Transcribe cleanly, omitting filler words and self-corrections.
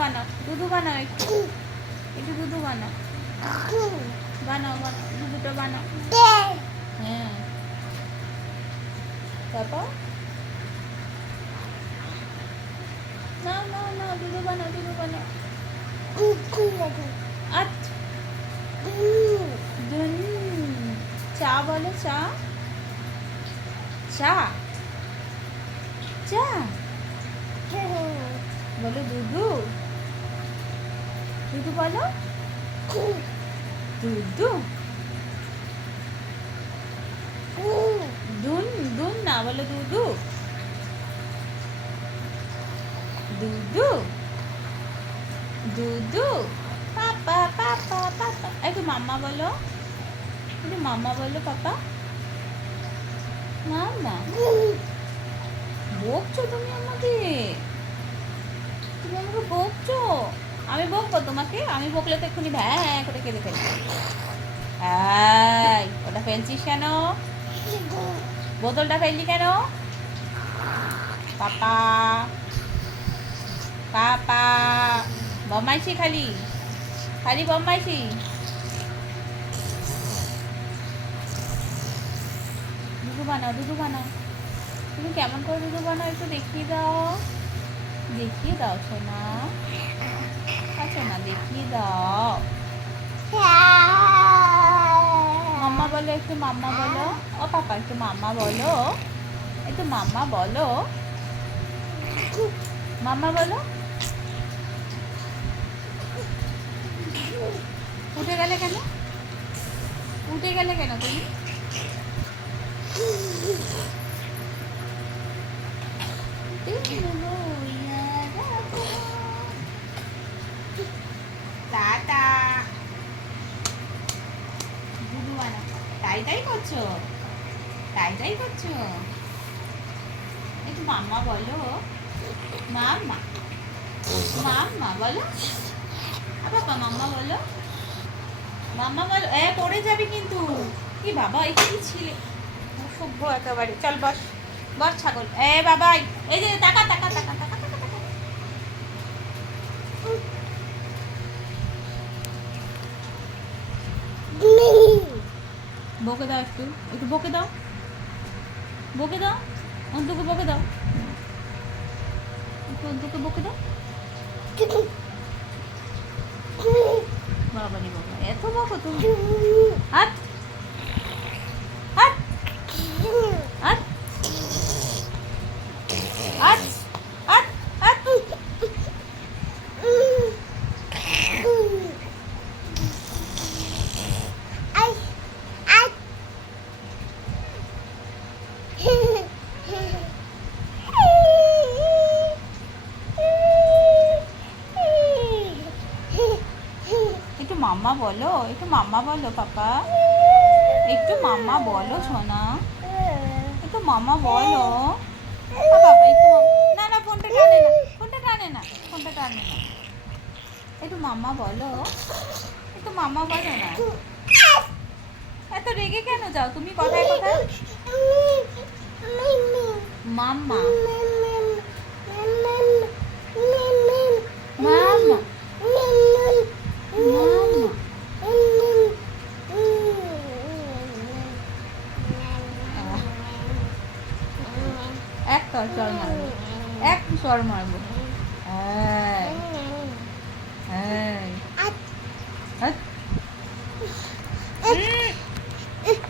বানাও, দুধু বানাও, একটু একটু দুধু বানাও, বানাও বানাও, দুধুটা বানাও। হ্যাঁ, তারপর না না না, দুধু বানাও, দুধু বানাও। আচ্ছা, দুন, চা বলো, চা, চা, চা বলো, দুধু, দুধু বলো, দুধু, দুন, দুন না বলো, দুধু, দুধু, দুধু, পাপা পাপা পাপা, একটু মাম্মা বলো, একটু মাম্মা বলো, পাপা, মাম্মা। বকছো তুমি আমাকে, তুমি আমাকে বকছো। আমি বকবো তোমাকে? আমি বকলে তো এক্ষুনি ভ্যাঁ করে কেঁদে ফেলবো। এই, ওটা ফেলছিস কেন? বোতলটা ফেললি কেন? পাপা পাপা, বম্মাইছি, খালি খালি বম্মাইছি। দুধু বানাও, দুধু বানাও। তুমি কেমন করে দুধু বানাও একটু দেখিয়ে দাও, দেখিয়ে দাও সোনা, আচ্ছা না, দেখিয়ে দাও। মাম্মা বলো, একটু মাম্মা বলো। ও পাপা, একটু মাম্মা বলো, একটু মাম্মা বলো, মাম্মা বলো। উঠে গেলে কেন? উঠে গেলে কেন তুমি? টাটা। দুধু বানা, তাই তাই করছো, তাই তাই করছো। একটু মাম্মা বলো, মাম্মা, মাম্মা বলো, বাবা মাম্মা বলো, মাম্মা বলো। পড়ে যাবে কিন্তু। কি বাবা, এই কি ছিলে, সভ্য একেবারে। চল বস, বস ছাগল। বাবাই, এই যে টাকা টাকা টাকা টাকা টাকা টাকা। বকে দাও, একটু একটু বকে দাও, বকে দাও, অন্তুকে বকে দাও, একটু অন্তুকে বকে দাও। বাবা রে বাবা, এত বকো তুমি। হাত হাত হাত হাত হাত হাত। একটু মাম্মা বলো, একটু মাম্মা বলো পাপা, একটু মাম্মা বলো সোনা, একটু মাম্মা বলো। বাবা একটু, না না, ফোনটা টানে না, ফোনটা টানে না, ফোনটা টানে না। একটু মাম্মা বলো, একটু মাম্মা বলো না। এত রেগে কেন যাও তুমি কথায় কথায়? মাম্মা, মাম্মা, মাম্মা। একটা চর মারবো, এক চর মারবো।